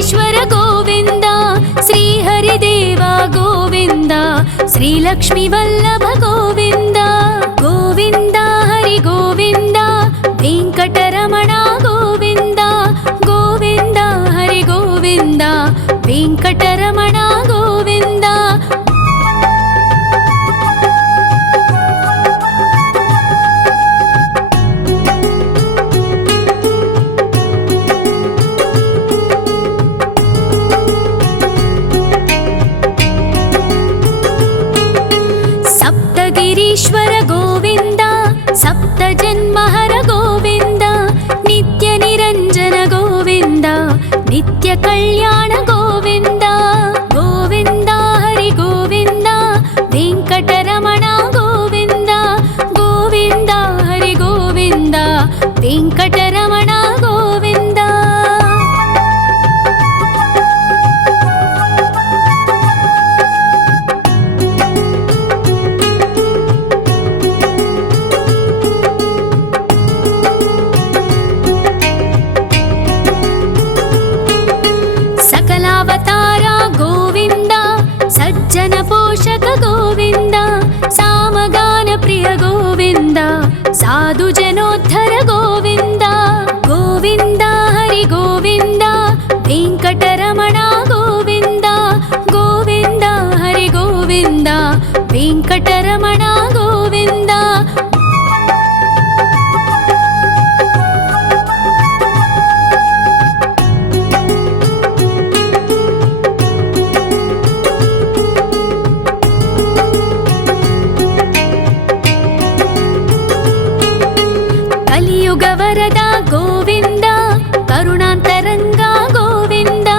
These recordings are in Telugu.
వెంకటేశ్వర గోవింద, శ్రీహరిదేవ గోవింద, శ్రీలక్ష్మీ వల్లభ గోవింద. గోవింద హరి గోవింద, వెంకటరమణ గోవింద. గోవింద హరి గోవింద, వెంకటరమణ గోవింద. సప్తగిరీశ్వర గోవింద, సప్త జన్మహర గోవింద, నిత్య నిరంజన గోవింద, నిత్య కళ్యాణ గోవింద. గోవింద హరి గోవింద, వెంకటరమణ గోవింద. గోవింద హరి గోవింద, వెంకటరమణ గోవింద. సకలావతార గోవింద, సజ్జన పోషక గోవింద, సామగాన ప్రియ గోవింద, సాధు జనోద్ధర గోవింద. గోవింద హరి గోవింద, వెంకటరమణ గోవింద. గోవింద హరి గోవింద, వెంకటరమణ గోవింద. కలియుగ వరద గోవింద, కరుణాంతరంగ గోవింద,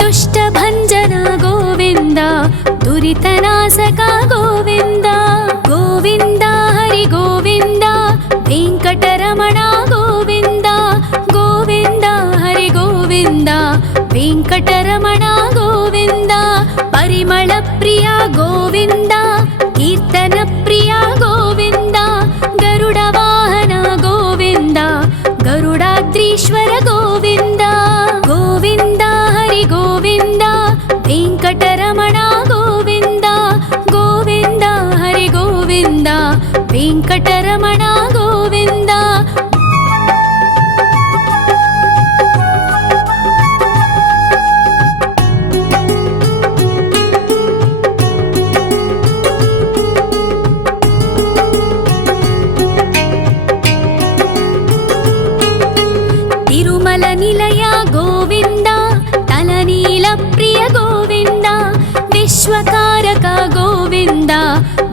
దుష్ట భంజన గోవింద, దురితనాశక గోవింద. గోవింద హరి గోవింద, వెంకటరమణ గోవింద. గోవింద హరి గోవింద, వెంకటరమణ గోవింద. పరిమళ ప్రియ గోవింద, కీర్తన ప్రియ గోవింద, గరుడ వాహన గోవింద, గరుడాద్రీశ్వర గోవింద. గోవింద హరి గోవింద, వెంకటరమణ గోవింద. గోవింద హరి గోవింద, వెంకటరమణ గోవింద. తిరుమల నిలయ గోవింద, తలనీల ప్రియ గోవింద, విశ్వకారక గోవింద,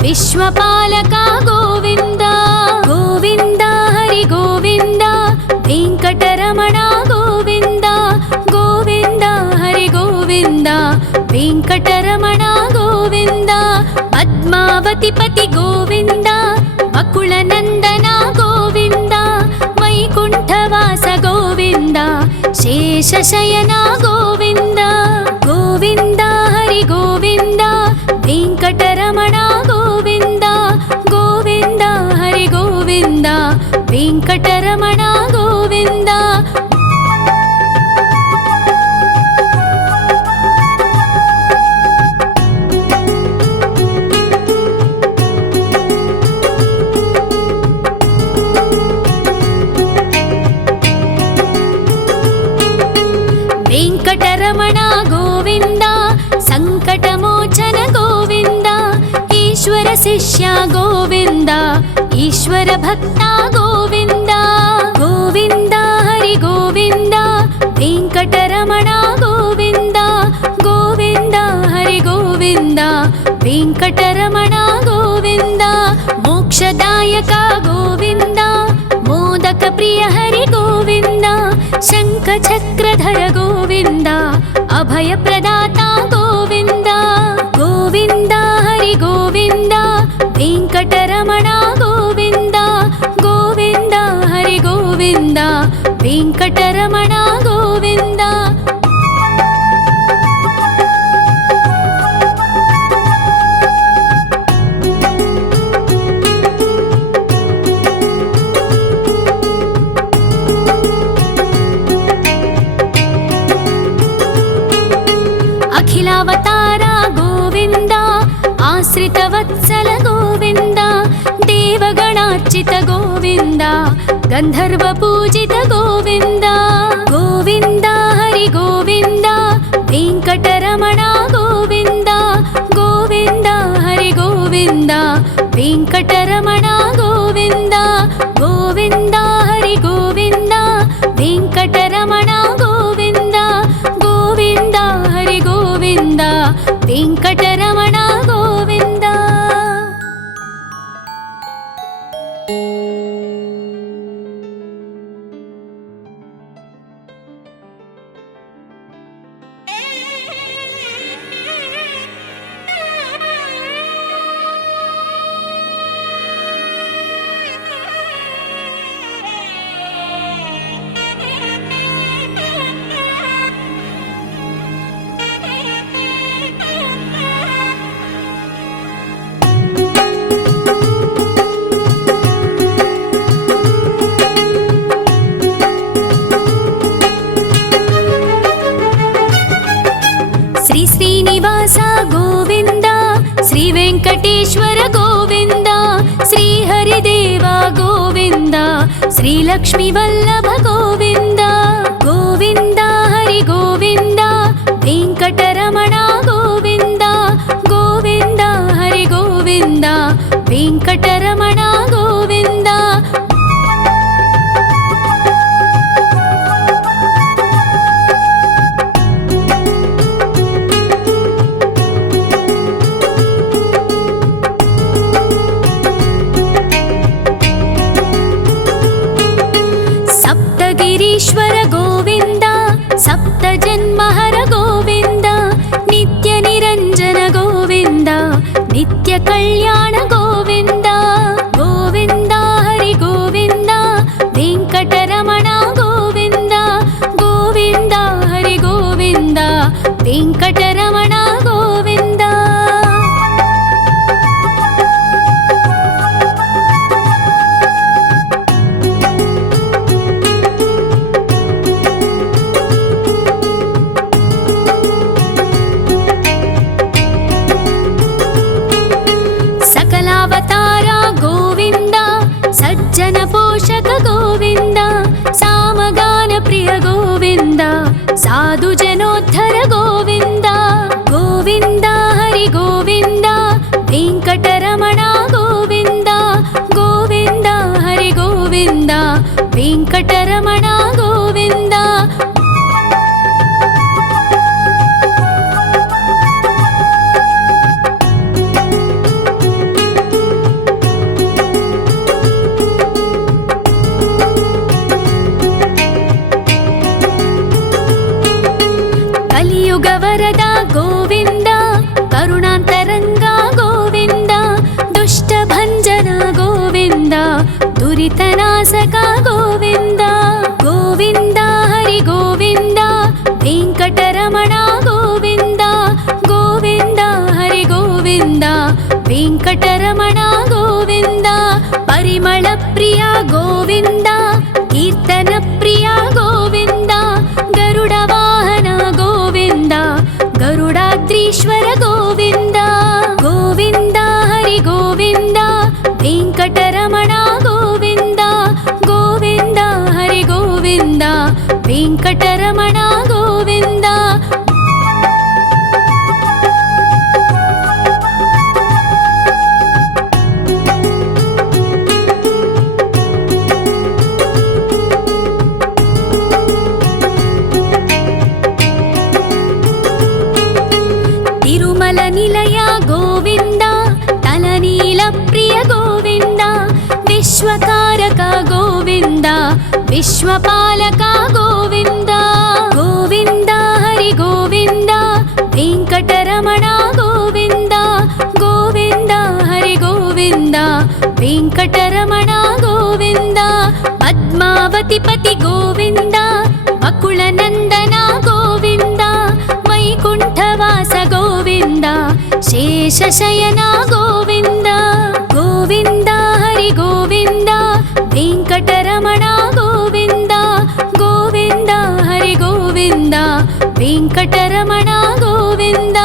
విశ్వపాలక గోవింద. గోవింద హరి గోవింద, వెంకటరమణ గోవింద. గోవింద హరి గోవింద, వెంకటరమణ గోవింద. పద్మావతి పతి గోవింద, అకుల నందన గోవింద, వైకుంఠవాస గోవింద, శేషశయన గోవింద. గోవింద హరి గోవింద, వెంకటరమణ గోవింద. గోవింద హరి గోవింద, వెంకటరమణ గోవింద. వెంకటరమణ గోవింద, సంకటమోచన గోవింద, ఈశ్వర శిష్య గోవింద, ఈశ్వర భక్త గోవింద. గోవింద హరి గోవింద, వెంకటరమణ గోవింద. గోవింద హరి గోవింద, వెంకటరమణ గోవింద. మోక్షదాయక గోవింద, మోదక ప్రియ హరి గోవింద, శంఖ చక్రధర గోవింద, అభయ ప్రదాత గోవింద. గోవింద హరి గోవింద, వెంకటరమణ గోవింద. గోవింద హరి గోవింద, వెంకటరమణ గోవింద. आश्रितवत्सल गोविन्द देवगणार्चित गोविन्द गन्धर्वपूजित गोविन्द गोविन्द हरि गोविन्द वेङ्कटरमण गोविन्द गोविन्द हरि गोविन्द वेङ्कटरमण गोविन्द गोविन्द हरि गोविन्द वेङ्कटरमण गोविन्द गोविन्द हरि गोविन्द वेङ्कटरमण गोविन्द। श्रीनिवास गोविन्द श्री वेङ्कटेश्वर गोविन्द श्री हरिदेव गोविन्द श्री लक्ष्मीवल्लभ गोविन्द गोविन्द हरि गोविन्द वेङ्कटरमण गोविन्द गोविन्द हरि गोविन्द वेङ्कटरमण गोविन्द। गिरीश्वर गोविन्द सप्तजन्महर गोविन्द नित्यनिरञ्जन गोविन्द नित्यकल्याण गोविन्द गोविन्द हरि गोविन्द वेङ्कटरमण गोविन्द गोविन्द हरि गोविन्द वेङ्कटरमण गोविन्द। सकलावतार गोविन्द सज्जन पोषक गोविन्द सामगान प्रिय गोविन्द साधु जनोद्धर गोविन्द गोविन्द हरि गोविन्द वेङ्कटरमण गोविन्द गोविन्द हरि गोविन्द वेङ्कटरमण गोविन्द। कलियुग वरद गोविन्द करुणान्तरङ्ग गोविन्द दुष्टभञ्जन गोविन्द दुरितनाशक गोविन्द गोविन्द हरि गोविन्द वेङ्कटरमण गोविन्द गोविन्द हरि गोविन्द वेङ्कटरमण गोविन्द। परिमल प्रिय गोविन्द कीर्तन प्रिय गोविन्द गरुड वाहन गोविन्द गरुडाद्रीश्वर गोविन्द गोविन्द हरि गोविन्द वेङ्कटरमण गोविन्द गोविन्द हरि गोविन्द वेङ्कटरमण गोविन्द। तिरुमल निलय गोविन्द तलनील प्रिय गोविन्द विश्वकारक गोविन्द विश्वपालक गोविन्द गोविन्द हरि गोविन्द वेङ्कटरमण गोविन्द गोविन्द हरि गोविन्द वेङ्कटरमण गोविन्द। पद्मावति पति गोविन्द बकुलनन्दन गोविन्द वैकुण्ठवास गोविन्द शेषशयन गोविन्द गोविन्द हरि गोविन्द वेङ्कटरमण गोविन्द गोविन्द हरि गोविन्द वेङ्कटरमण गोविन्द।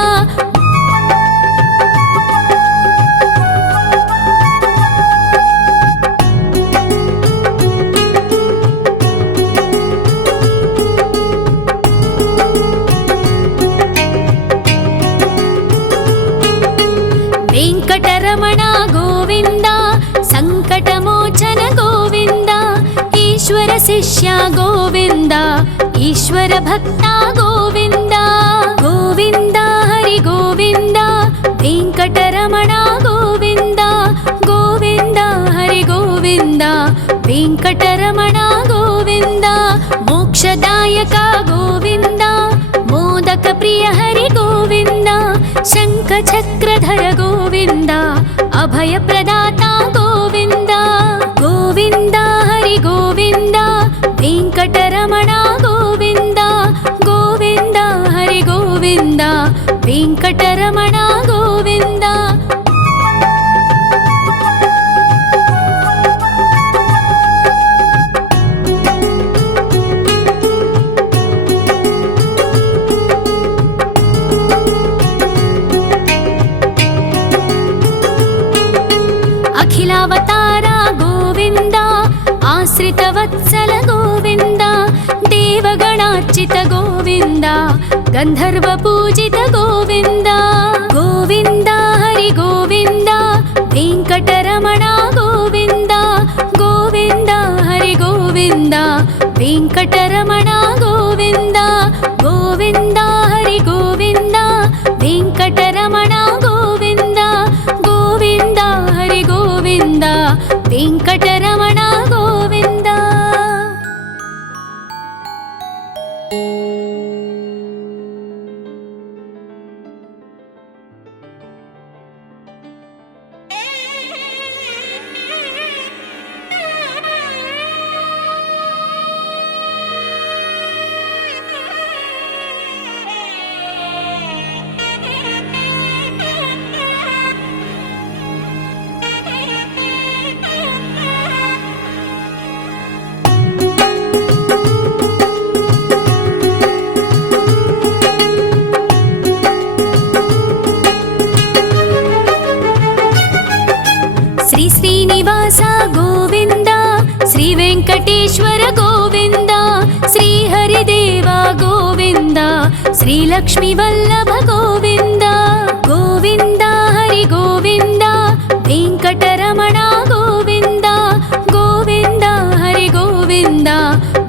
వెంకటరమణ గోవింద సంకటమోచన గోవింద ఈశ్వర శిష్య గోవింద ఈశ్వర భక్త గోవింద గోవింద హరి గోవింద వెంకటరమణ గోవింద గోవింద హరి గోవింద వెంకటరమణ గోవింద మోక్షదాయక గోవింద మోదక ప్రియ హరి గోవింద శంఖ చక్రధర గోవింద అభయ ప్రదాత గోవింద గోవింద హరి గోవింద వెంకటరమణ గోవింద గోవింద హరి గోవింద వెంకటరమణ గోవింద అఖిలావతార గోవింద ఆశ్రిత వత్సల గోవింద దేవగణార్చిత గోవింద గంధర్వ పూజిత గోవింద గోవింద హరి గోవింద వెంకటరమణ గోవింద గోవింద హరి గోవింద వెంకటరమణ గోవింద గోవింద హరి గోవింద వెంకటరమణ గోవింద గోవింద హరి గోవింద వెంకటరమణ గోవింద శ్రీ శ్రీనివాస గోవింద శ్రీ వెంకటేశ్వర గోవింద శ్రీ హరిదేవ గోవింద శ్రీ లక్ష్మీ వల్లభ గోవింద గోవింద హరి గోవింద వెంకటరమణ గోవింద గోవింద హరి గోవింద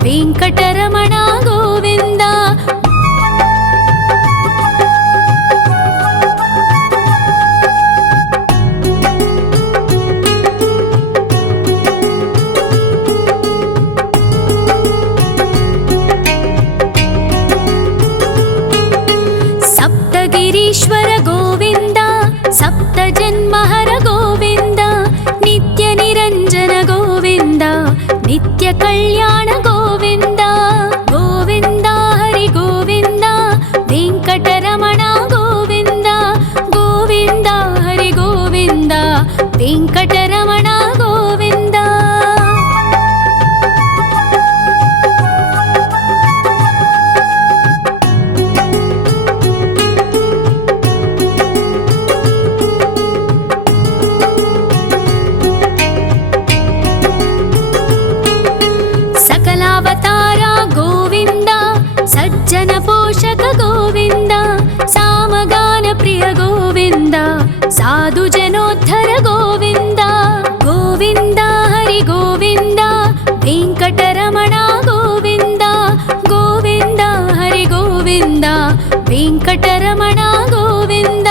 వెంకటరమణ గోవింద సప్తగిరీశ్వర గోవింద సప్త జన్మహర గోవింద నిత్య నిరంజన గోవింద నిత్య కళ్యాణ గోవింద గోవింద హరి గోవింద వెంకటరమణ గోవింద గోవింద హరి గోవింద వెంకటరమణ గోవింద సకలావతార గోవింద సజ్జన పోషక గోవింద సామగాన ప్రియ గోవింద సాధు జనోద్ధర గోవింద గోవింద హరి గోవింద వెంకటరమణ గోవింద గోవింద హరి గోవింద వెంకటరమణ గోవింద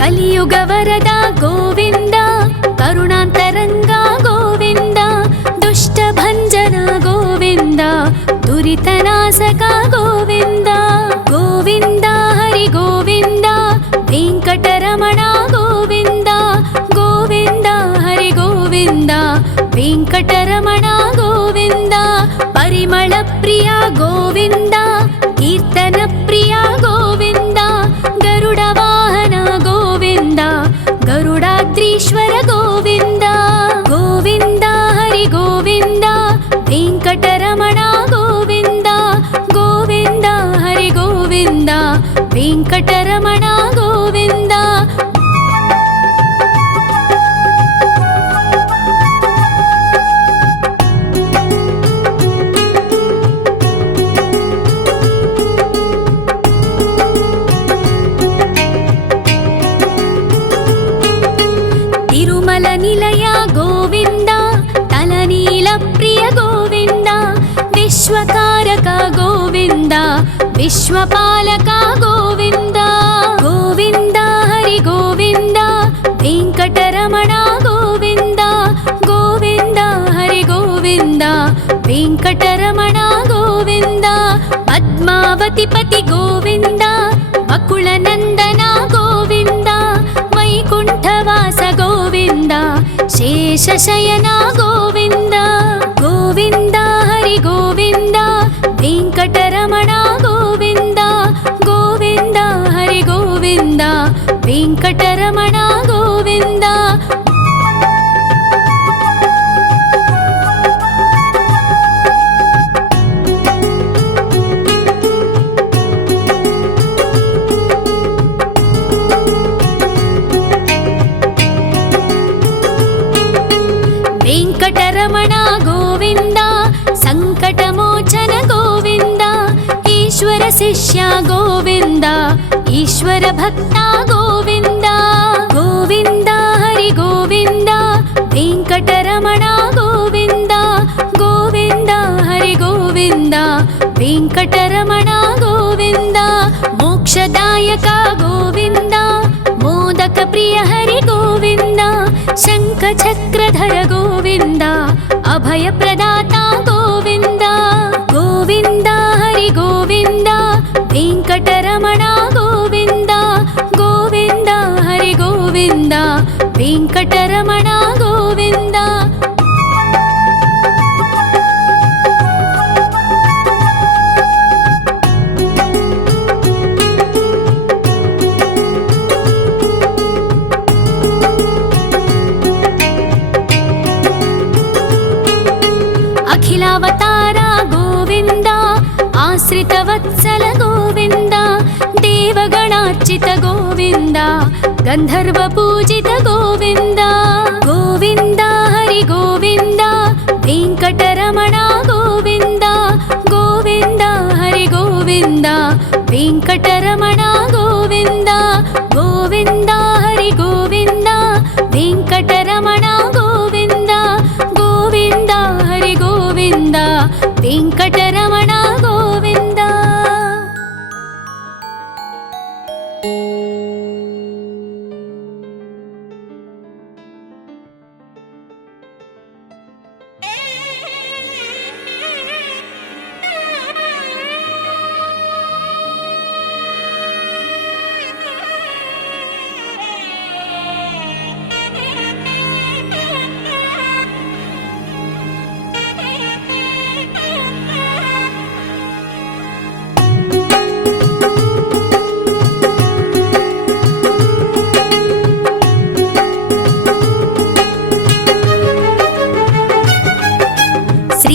కలియుగ వరద గోవింద కరుణాంతరంగ గోవింద దుష్ట భంజన గోవింద దురితనాశక గోవింద గోవింద హరి గోవింద వెంకటరమణ గోవింద గోవింద హరి గోవింద వెంకటరమణ గోవింద పరిమళ ప్రియ గోవింద కీర్తన ప్రియ గోవింద గరుడ వాహన గోవింద గరుడాద్రీశ్వర గోవింద గోవింద హరి గోవింద వెంకటరమణ గోవింద గోవింద హరి గోవింద వెంకటరమణ గోవింద विश्वकारक गोविन्द विश्वपालक गोविन्द गोविन्द हरि गोविन्द वेङ्कटरमण गोविन्द गोविन्द हरि गोविन्द वेङ्कटरमण गोविन्द पद्मावतिपति गोविन्द बकुलनन्दन गोविन्द वैकुण्ठवास गोविन्द शेषशयन गोविन्द गोविन्द हरि गोविन्द वेङ्कटरमण गोविन्द गोविन्द हरि गोविन्द वेङ्कटरमण गोविन्द वेङ्कटरमण गोविन्द सङ्कटमोचन गोविन्द ईश्वर शिष्य गोविन्द ईश्वर भक्त गोविन्द गोविन्द हरि गोविन्द वेङ्कटरमण गोविन्द गोविन्द हरि गोविन्द वेङ्कटरमण गोविन्द मोक्षदायक गोविन्द मोदक प्रिय हरि गोविन्द शङ्खचक्रधर गोविन्द अभयप्रदाता गोविन्द गोविन्द हरि गोविन्द वेङ्कटरमण गोविन्द गोविन्द हरि गोविन्द वेङ्कटरमण गोविन्द अखिलावतार गोविन्द आश्रितवत्सल गोविन्द देवगणार्चित गोविन्द गन्धर्वपूजित गोविन्द गोविन्द हरि गोविन्द वेङ्कटरमण गोविन्द गोविन्द हरि गोविन्द वेङ्कटरमण गोविन्द गोविन्द हरि गोविन्द वेङ्कटरमण गोविन्द गोविन्द हरि गोविन्द वेङ्कटरमण गोविन्द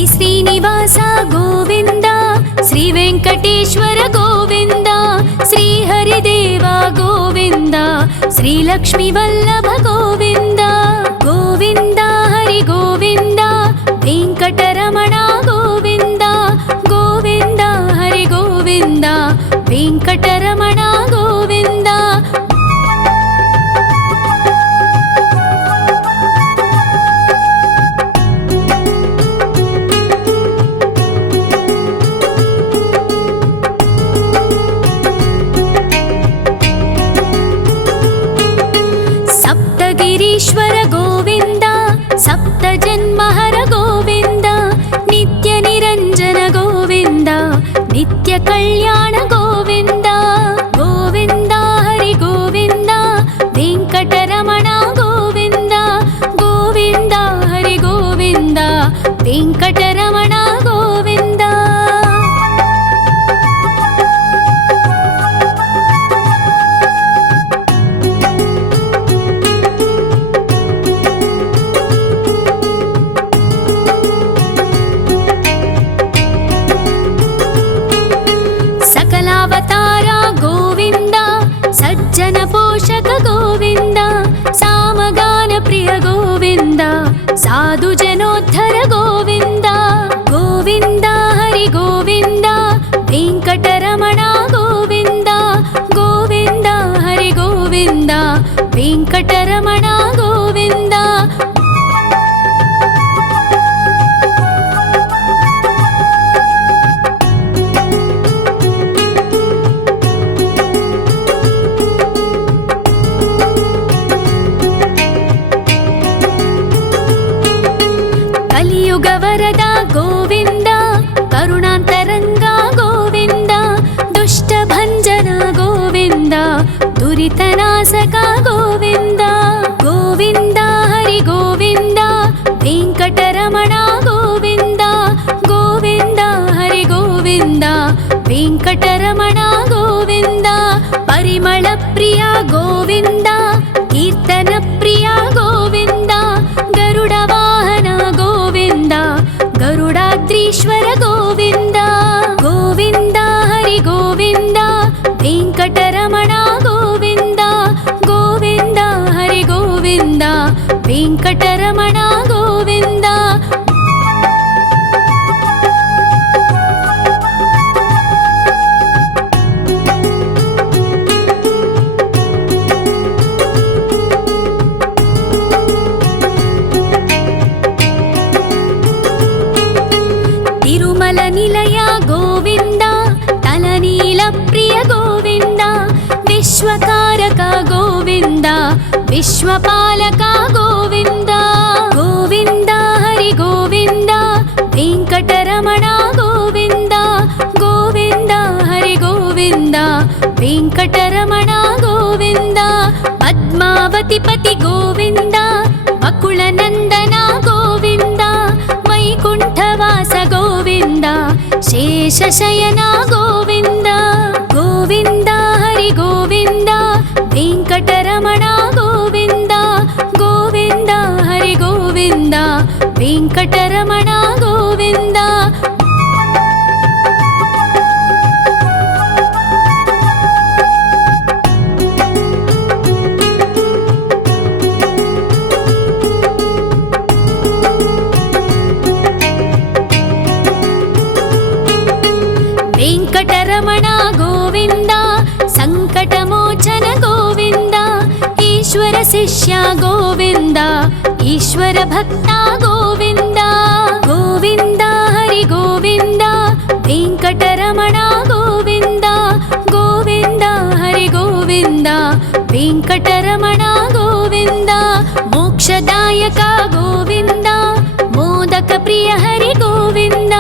श्रीनिवास गोविन्द श्रीवेङ्कटेश्वर गोविन्द श्रीहरिदेव गोविन्द श्रीलक्ष्मीवल्लभ गोविन्द गोविन्द हरि गोविन्द वेङ्कटरमण गोविन्द गोविन्द हरि गोविन्द वेङ्कटरमण गोविन्द ईश्वर गोविन्द सप्तजन्महर गोविन्द नित्यनिरञ्जन गोविन्द नित्यकल्याण गोविन्द गोविन्द हरि गोविन्द वेङ्कटरमण गोविन्द गोविन्द हरि गोविन्द वेङ्कटरमण गोविन्द सज्जन पोषक गोविन्द सामगान प्रिय गोविन्द साधु जनोद्धर गोविन्द गोविन्द हरि गोविन्द वेङ्कटरमण गोविन्द गोविन्द हरि गोविन्द वेङ्कटरमण गोविन्द विश्वकारक गोविन्द विश्वपालक गोविन्द गोविन्द हरि गोविन्द वेङ्कटरमण गोविन्द गोविन्द हरि गोविन्द वेङ्कटरमण गोविन्द पद्मावतिपति गोविन्द वकुलनन्दन गोविन्द वैकुण्ठवास गोविन्द शेषशयन गोविन्द गोविन्द हरि गोविन्द वेङ्कटरमण गोविन्द गोविन्द हरि गोविन्द वेङ्कटरमण गोविन्द वेङ्कटरमण गोविन्द सङ्कटमोचन गोविन्द ईश्वर शिष्य गोविन्द ईश्वर भक्त गोविन्द गोविन्द हरि गोविन्द वेङ्कटरमण गोविन्द गोविन्द हरि गोविन्द वेङ्कटरमण गोविन्द मोक्षदायक गोविन्द मोदक प्रिय हरि गोविन्द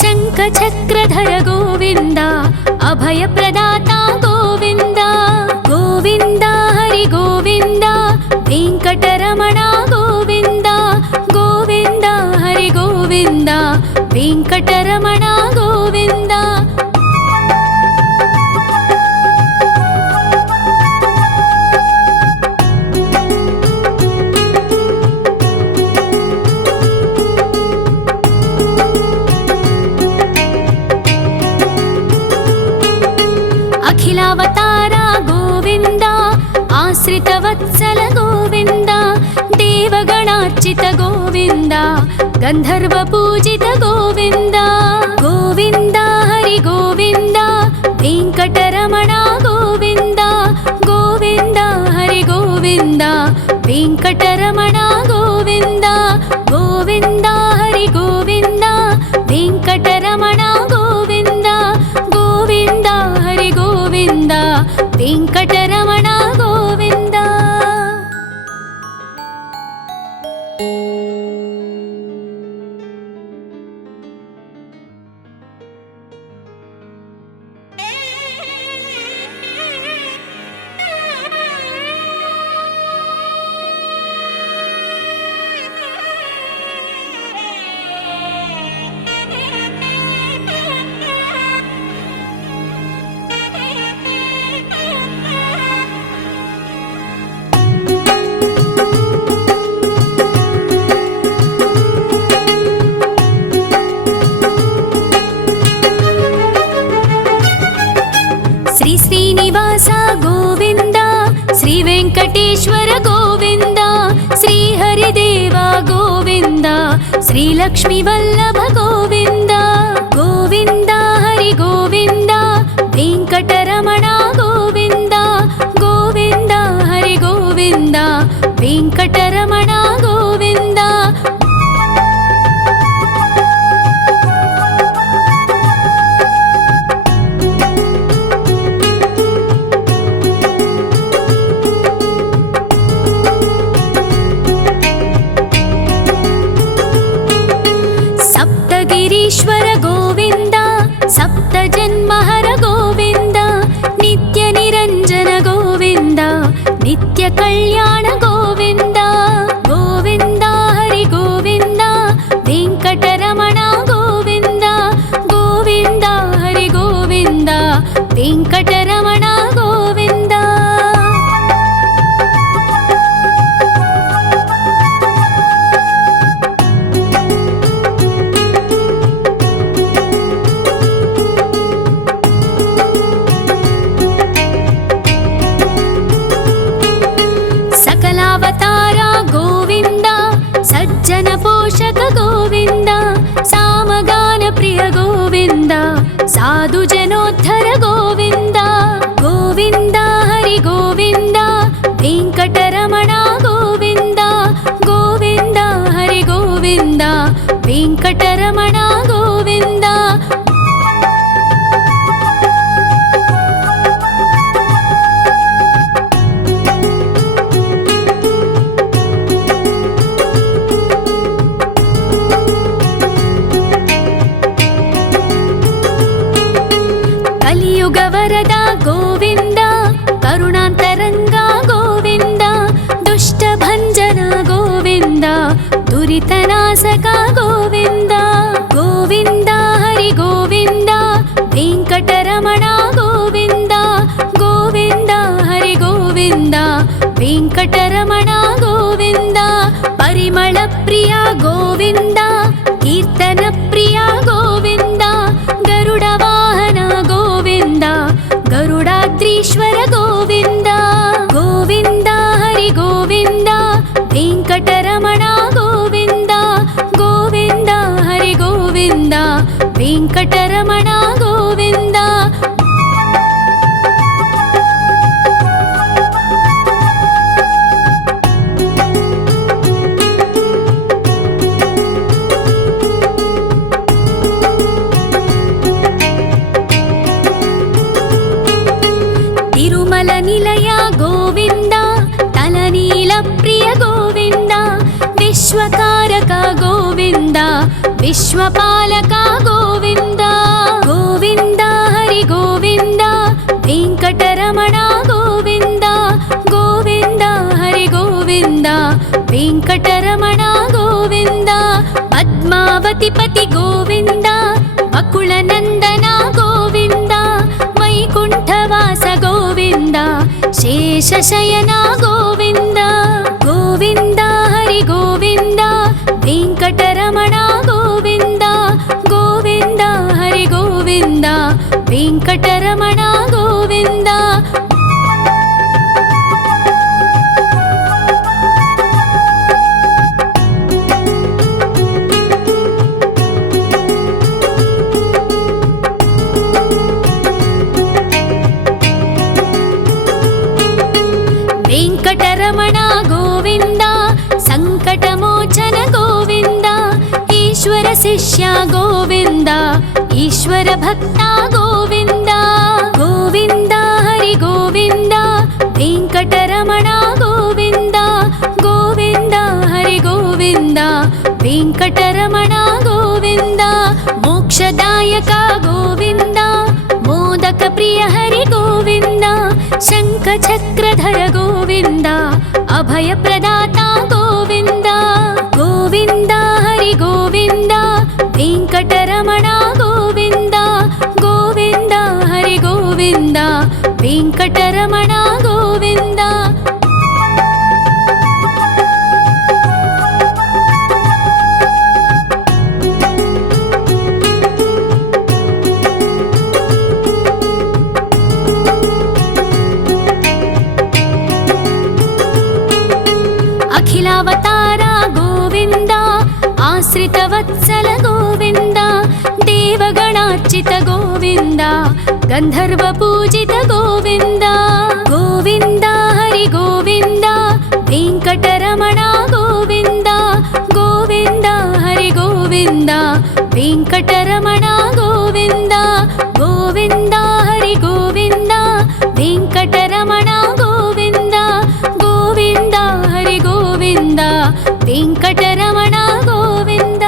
शङ्खचक्रधर गोविन्द अभयप्रदाता गोविन्द गोविन्द हरि गोविन्द वेङ्कटरमण गोविन्द गोविन्द हरि गोविन्द वेङ्कटरमण गोविन्द अखिलावतार गोविन्द आश्रितवत्सल गोविन्द देवगणार्चित गोविन्द गन्धर्वपूजित गोविन्द गोविन्द हरि गोविन्द वेङ्कटरमण गोविन्द गोविन्द हरि गोविन्द वेङ्कटरमण गोविन्द गोविन्द हरि गोविन्द वेङ्कटरमण गोविन्द गोविन्द हरि गोविन्द वेङ्कटरमण गोविन्द श्री श्रीनिवास गोविन्द श्री वेङ्कटेश्वर गोविन्द श्री हरिदेव गोविन्द श्री लक्ष्मीवल्लभ गोविन्द गोविन्द हरि गोविन्द वेङ्कटरमण गोविन्द गोविन्द हरि गोविन्द वेङ्कटरमण गोविन्द सप्तगिरीश्वर गोविन्द सप्तजन्महर गोविन्द नित्यनिरञ्जन गोविन्द नित्यकल्याण गोविन्द गोविन्द हरि गोविन्द वेङ्कटरमण गोविन्द गोविन्द हरि गोविन्द वेङ्कटरमण गोविन्द ವೆಂಕಟರಮಣ ಗೋವಿಂದ. ಪರಿಮಳ ಪ್ರಿಯ ಗೋವಿಂದ, ಕೀರ್ತನ ಪ್ರಿಯ ಗೋವಿಂದ. ಗರುಡ ವಾಹನ ಗೋವಿಂದ, ಗರುಡಾದ್ರೀಶ್ವರ ಗೋವಿಂದ. ಗೋವಿಂದ ಹರಿ ಗೋವಿಂದ, ವೆಂಕಟರಮಣ ಗೋವಿಂದ. ಗೋವಿಂದ ಹರಿ ಗೋವಿಂದ, ವೆಂಕಟರಮಣ ಗೋವಿಂದ. ತಿರುಮಲ ನಿಲಯ ಗೋವಿಂದ, ತಲನೀಲ ಪ್ರಿಯ ಗೋವಿಂದ. ವಿಶ್ವಕಾರಕ ಗೋವಿಂದ, ವಿಶ್ವಪಾಲಕ ಗೋವಿಂದ. ಗೋವಿಂದ ಹರಿ ಗೋವಿಂದ, ವೆಂಕಟರಮಣ ಗೋವಿಂದ. ಗೋವಿಂದ ಹರಿ ಗೋವಿಂದ, ವೆಂಕಟರಮಣ ಗೋವಿಂದ. ಪದ್ಮಾವತಿ ಪತಿ ಗೋವಿಂದ, ಅಕುಳ ನಂದನ ಗೋವಿಂದ. ವೈಕುಂಠವಾಸ ಗೋವಿಂದ, ಶೇಷಶಯನ ಗೋವಿಂದ. ಗೋವಿಂದ ಹರಿ ಗೋವಿಂದ, ವೆಂಕಟರಮಣ ಗೋವಿಂದ. ಗೋವಿಂದ ಹರಿ ಗೋವಿಂದ, ವೆಂಕಟರಮಣ ಗೋವಿಂದ. ವೆಂಕಟರಮಣ ಗೋವಿಂದ, ಸಂಕಟಮೋಚನ ಗೋವಿಂದ. ಈಶ್ವರ ಶಿಷ್ಯ ಗೋವಿಂದ, ಈಶ್ವರ ಭಕ್ತ ಗೋವಿಂದ. ಗೋವಿಂದ ಹರಿ ಗೋವಿಂದ, ವೆಂಕಟರಮಣ ಗೋವಿಂದ. ಗೋವಿಂದ ಹರಿ ಗೋವಿಂದ, ವೆಂಕಟರಮಣ ಗೋವಿಂದ. ಮೋಕ್ಷದಾಯಕ ಗೋವಿಂದ, ಮೋದಕ ಪ್ರಿಯ ಹರಿ ಗೋವಿಂದ. ಶಂಖ ಚಕ್ರಧರ ಗೋವಿಂದ, ಅಭಯ ಪ್ರದಾತ ಗೋವಿಂದ. ಗೋವಿಂದ ಹರಿ ಗೋವಿಂದ, ವೆಂಕಟರಮಣ ಗೋವಿಂದ. ಗೋವಿಂದ ಹರಿ ಗೋವಿಂದ, ವೆಂಕಟರಮಣ ಗೋವಿಂದ. ಅಖಿಲಾವತಾರ ಗೋವಿಂದ, ಆಶ್ರಿತ ವತ್ಸಲ ಗೋವಿಂದ. ದೇವಗಣಾರ್ಚಿತ ಗೋವಿಂದ, ಗಂಧರ್ವ ಪೂಜಿತ ಗೋವಿಂದ. ಗೋವಿಂದ ಹರಿ ಗೋವಿಂದ, ವೆಂಕಟರಮಣ ಗೋವಿಂದ. ಗೋವಿಂದ ಹರಿ ಗೋವಿಂದ, ವೆಂಕಟರಮಣ ಗೋವಿಂದ. ಗೋವಿಂದ ಹರಿ ಗೋವಿಂದ, ವೆಂಕಟರಮಣ ಗೋವಿಂದ. ಗೋವಿಂದ ಹರಿ ಗೋವಿಂದ, ವೆಂಕಟರಮಣ ಗೋವಿಂದ.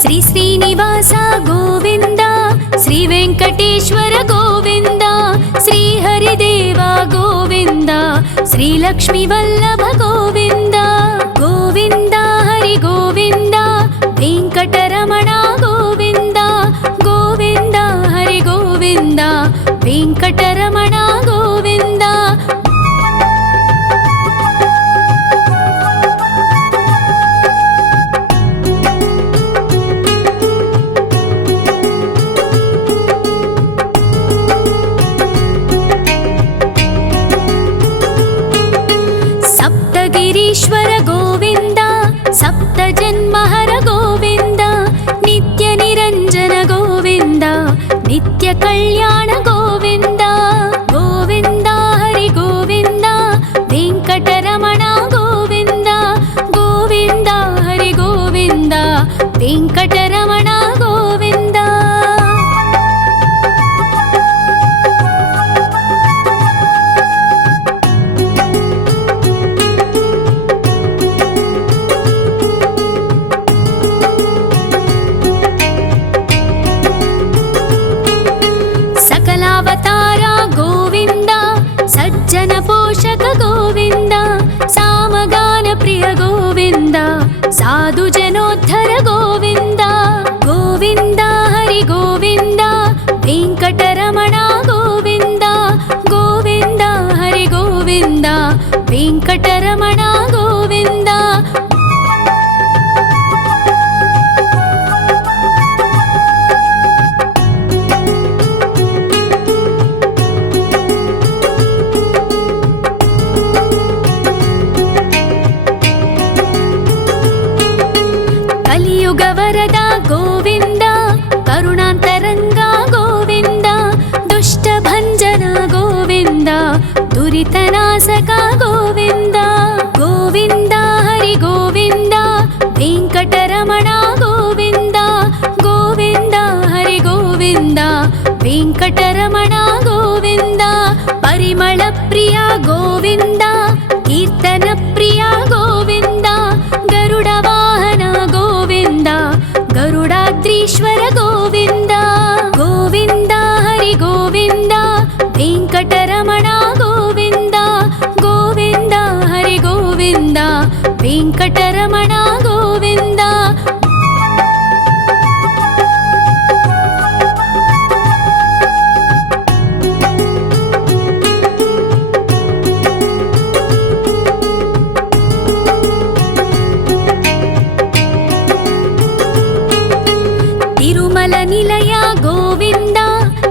ಶ್ರೀ ಶ್ರೀನಿವಾಸ ಗೋವಿಂದ, ಶ್ರೀ ವೆಂಕಟೇಶ್ವರ ಗೋವಿಂದ. ಶ್ರೀ ಹರಿದೇವ ಗೋವಿಂದ, ಶ್ರೀ ಲಕ್ಷ್ಮೀ ವಲ್ಲಭ ಗೋವಿಂದ. ಗೋವಿಂದ ಹರಿ ಗೋವಿಂದ, ವೆಂಕಟರಮಣ ಗೋವಿಂದ. ಗೋವಿಂದ ಹರಿ ಗೋವಿಂದ, ವೆಂಕಟರಮಣ ಗೋವಿಂದ. కలియుగ వరద గోవింద, కరుణాంతరంగ గోవింద, దుష్ట భంజన గోవింద, దురితనాశక గోవింద. గోవింద హరి గోవింద, వెంకటరమణ గోవింద, గోవింద హరి గోవింద, వెంకటరమణ గోవింద. పరిమళ ప్రియ గోవింద, కీర్తన ప్రియ గోవింద, గరుడ వాహన గోవింద, గరుడాద్రీశ్వర గోవింద. గోవింద హరి గోవింద, వెంకటరమణ గోవింద, గోవింద హరి గోవింద, వెంకటరమణ గోవింద. తిరుమల నిలయ గోవింద,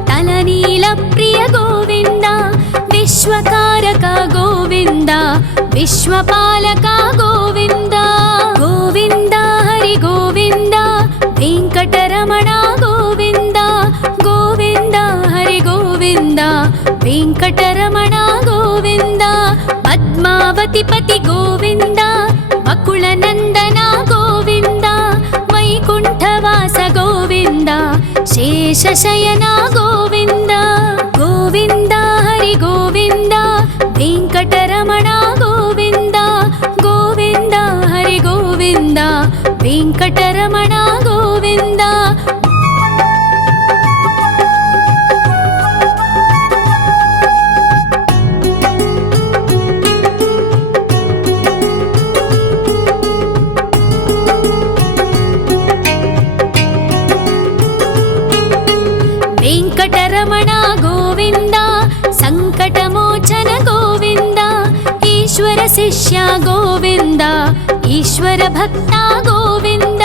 తలనీల ప్రియ గోవింద, విశ్వకారక గోవింద, విశ్వపాలక గోవింద. గోవింద హరి గోవింద, వెంకటరమణ గోవింద, గోవింద హరి గోవింద, వెంకటరమణ గోవింద. పద్మావతి పతి గోవింద, వకుళ నందన గోవింద, వైకుంఠవాస గోవింద, శేషశయన గోవింద. గోవింద హరి గోవింద, వెంకటరమణ గోవింద, గోవింద హరి గోవింద, వెంకటరమణ గోవింద. వెంకటరమణ గోవింద, సంకటమోచన గోవింద, ఈశ్వర శిష్య గోవింద, ఈశ్వర భక్త గోవింద.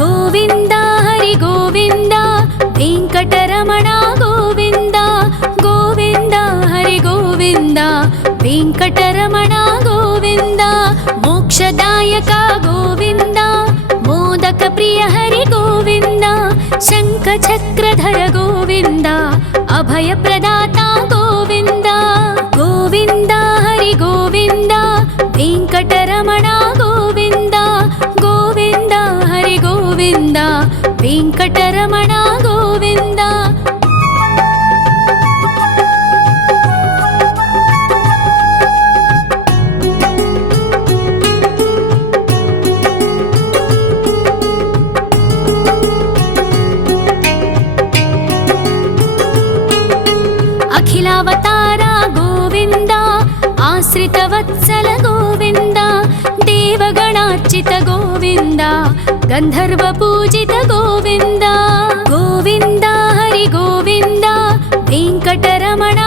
గోవింద హరి గోవింద, వెంకటరమణ గోవింద, గోవింద హరి గోవింద, వెంకటరమణ గోవింద. మోక్షదాయక గోవింద, మోదక ప్రియ హరి గోవింద, శంఖ చక్రధర గోవింద, అభయ ప్రదాత గోవింద. గోవింద హరి గోవింద, వెంకటరమణ గోవింద, గోవింద హరి గోవింద, వెంకటరమణ గోవింద. అఖిలావతార గోవింద, ఆశ్రిత వత్సల గోవింద, దేవగణార్చిత గోవింద, గంధర్వ పూజిత గోవింద. గోవింద హరి గోవింద, వెంకటరమణ